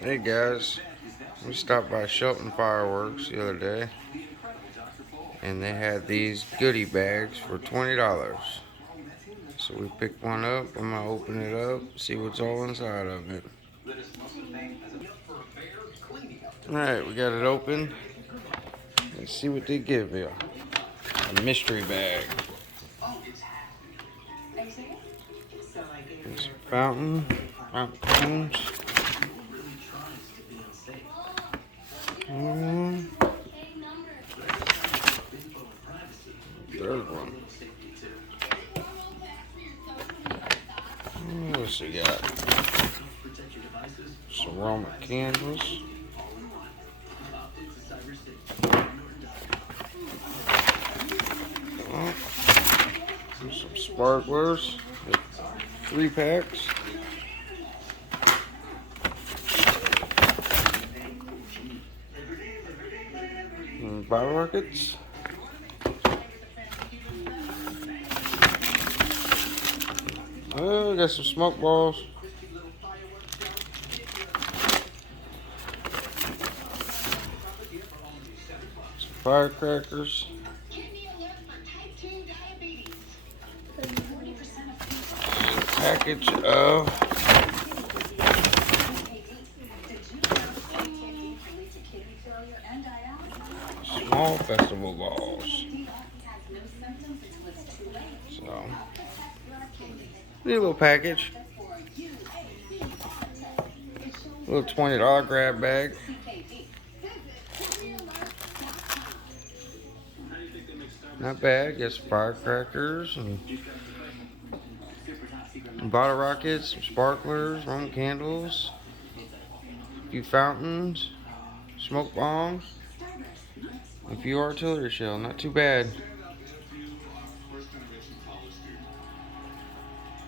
Hey guys, we stopped by Shelton Fireworks the other day, and they had these goodie bags for $20. So we picked one up. I'm gonna open it up, see what's all inside of it. Alright, we got it open. Let's see what they give you. A mystery bag. There's a fountain cones. Third one. What else we got? Some Roman candles. Some sparklers. 3 packs. And bottle rockets. Oh, got some smoke balls. Some firecrackers. A package of small festival balls. So, neat little package. Little $20 grab bag. Not bad. Got some firecrackers and bottle rockets, some sparklers, Roman candles, a few fountains, smoke bombs, a few artillery shell. Not too bad.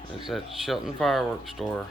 That's at Shelton Fireworks Store.